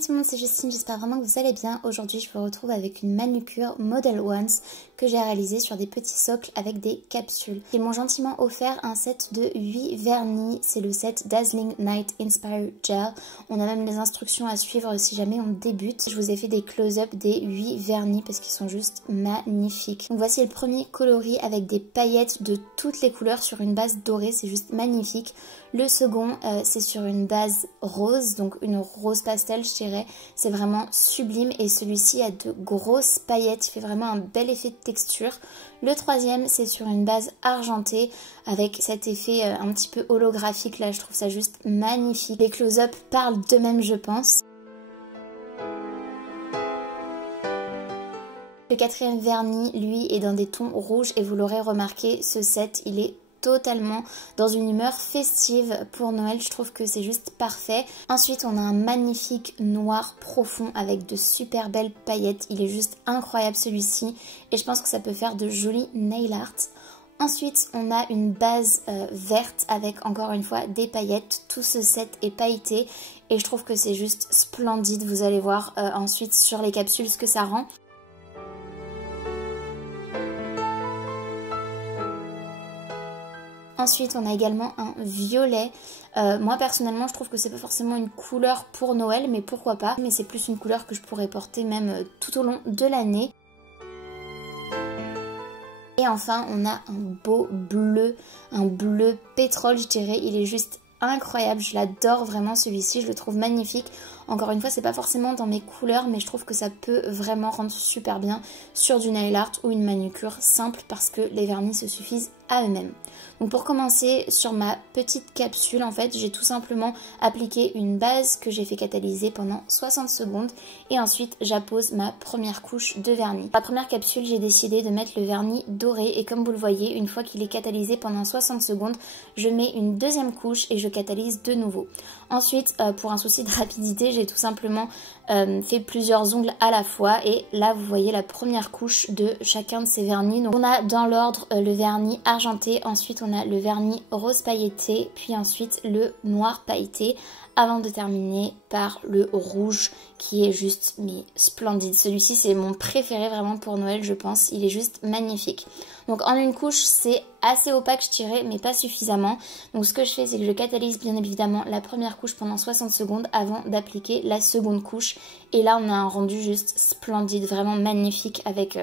tout le monde, c'est Justine, j'espère vraiment que vous allez bien. Aujourd'hui, je vous retrouve avec une manucure Model Ones que j'ai réalisée sur des petits socles avec des capsules. Ils m'ont gentiment offert un set de 8 vernis, c'est le set Dazzling Night Inspire Gel. On a même les instructions à suivre si jamais on débute. Je vous ai fait des close-up des 8 vernis parce qu'ils sont juste magnifiques. Donc voici le premier coloris avec des paillettes de toutes les couleurs sur une base dorée, c'est juste magnifique. Le second, c'est sur une base rose, donc une rose pastel, je dirais. C'est vraiment sublime et celui-ci a de grosses paillettes, il fait vraiment un bel effet de texture. Le troisième, c'est sur une base argentée avec cet effet un petit peu holographique. Là, je trouve ça juste magnifique. Les close-up parlent d'eux-mêmes, je pense. Le quatrième vernis, lui, est dans des tons rouges et vous l'aurez remarqué, ce set, il est totalement dans une humeur festive pour Noël. Je trouve que c'est juste parfait. Ensuite, on a un magnifique noir profond avec de super belles paillettes. Il est juste incroyable celui-ci et je pense que ça peut faire de jolis nail art. Ensuite, on a une base verte avec encore une fois des paillettes. Tout ce set est pailleté et je trouve que c'est juste splendide. Vous allez voir ensuite sur les capsules ce que ça rend. Ensuite, on a également un violet. Moi, personnellement, je trouve que c'est pas forcément une couleur pour Noël, mais pourquoi pas. Mais c'est plus une couleur que je pourrais porter même tout au long de l'année. Et enfin, on a un bleu pétrole, je dirais. Il est juste incroyable, je l'adore vraiment celui-ci, je le trouve magnifique. Encore une fois, c'est pas forcément dans mes couleurs, mais je trouve que ça peut vraiment rendre super bien sur du nail art ou une manucure simple parce que les vernis se suffisent à eux-mêmes. Donc pour commencer, sur ma petite capsule, en fait, j'ai tout simplement appliqué une base que j'ai fait catalyser pendant 60 secondes et ensuite j'appose ma première couche de vernis. La première capsule, j'ai décidé de mettre le vernis doré et comme vous le voyez, une fois qu'il est catalysé pendant 60 secondes, je mets une deuxième couche et je catalyse de nouveau. Ensuite, pour un souci de rapidité, j'ai tout simplement fait plusieurs ongles à la fois et là vous voyez la première couche de chacun de ces vernis. Donc on a dans l'ordre le vernis argenté, ensuite on a le vernis rose pailleté, puis ensuite le noir pailleté, avant de terminer par le rouge qui est juste mais splendide. Celui-ci c'est mon préféré vraiment pour Noël je pense, il est juste magnifique. Donc en une couche c'est assez opaque je dirais mais pas suffisamment. Donc ce que je fais c'est que je catalyse bien évidemment la première couche pendant 60 secondes avant d'appliquer la seconde couche. Et là on a un rendu juste splendide, vraiment magnifique avec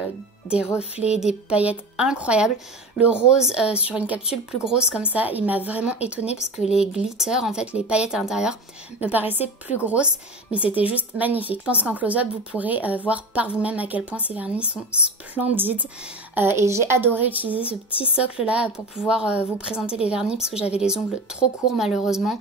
des reflets, des paillettes incroyables. Le rose sur une capsule plus grosse comme ça, il m'a vraiment étonnée parce que les glitters, en fait les paillettes à l'intérieur me paraissaient plus grosses, mais c'était juste magnifique. Je pense qu'en close-up vous pourrez voir par vous-même à quel point ces vernis sont splendides. Et j'ai adoré utiliser ce petit socle là pour pouvoir vous présenter les vernis parce que j'avais les ongles trop courts malheureusement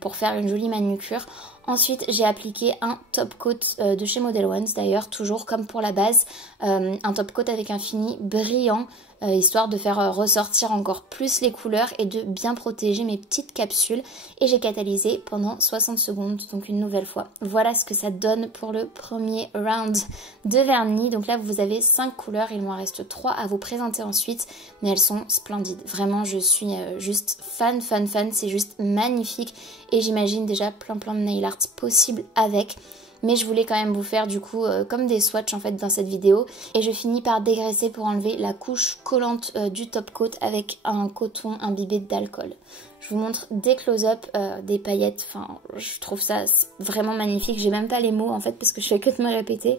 pour faire une jolie manucure. Ensuite j'ai appliqué un top coat de chez Model Ones d'ailleurs, toujours comme pour la base, un top coat avec un fini brillant histoire de faire ressortir encore plus les couleurs et de bien protéger mes petites capsules. Et j'ai catalysé pendant 60 secondes, donc une nouvelle fois. Voilà ce que ça donne pour le premier round de vernis. Donc là vous avez 5 couleurs, il m'en reste 3 à vous présenter ensuite, mais elles sont splendides. Vraiment je suis juste fan, c'est juste magnifique et j'imagine déjà plein de nail art possible avec. Mais je voulais quand même vous faire du coup comme des swatchs en fait dans cette vidéo. Et je finis par dégraisser pour enlever la couche collante du top coat avec un coton imbibé d'alcool. Je vous montre des close-up, des paillettes, enfin je trouve ça vraiment magnifique. J'ai même pas les mots en fait parce que je fais que de me répéter.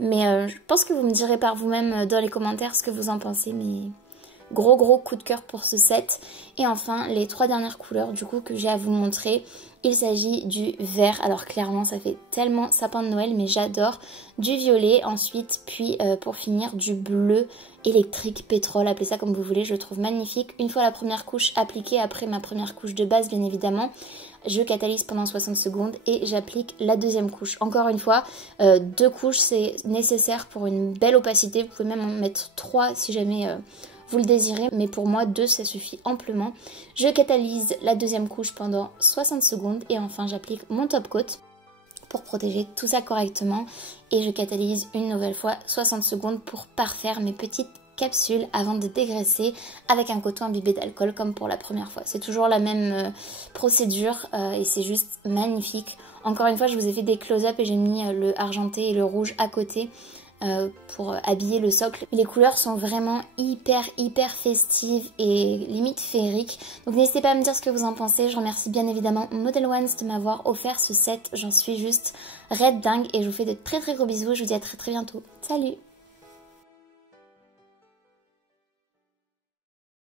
Mais je pense que vous me direz par vous-même dans les commentaires ce que vous en pensez. Mais gros coup de cœur pour ce set. Et enfin les 3 dernières couleurs du coup que j'ai à vous montrer. Il s'agit du vert, alors clairement ça fait tellement sapin de Noël mais j'adore, du violet ensuite, puis pour finir du bleu électrique pétrole, appelez ça comme vous voulez, je le trouve magnifique. Une fois la première couche appliquée, après ma première couche de base bien évidemment, je catalyse pendant 60 secondes et j'applique la deuxième couche. Encore une fois, 2 couches c'est nécessaire pour une belle opacité, vous pouvez même en mettre 3 si jamais vous le désirez, mais pour moi 2 ça suffit amplement. Je catalyse la deuxième couche pendant 60 secondes et enfin j'applique mon top coat pour protéger tout ça correctement et je catalyse une nouvelle fois 60 secondes pour parfaire mes petites capsules avant de dégraisser avec un coton imbibé d'alcool comme pour la première fois. C'est toujours la même procédure et c'est juste magnifique. Encore une fois, je vous ai fait des close-up et j'ai mis le argenté et le rouge à côté pour habiller le socle. Les couleurs sont vraiment hyper festives et limite féeriques. Donc n'hésitez pas à me dire ce que vous en pensez. Je remercie bien évidemment Model Ones de m'avoir offert ce set. J'en suis juste red dingue et je vous fais de très gros bisous. Je vous dis à très bientôt. Salut!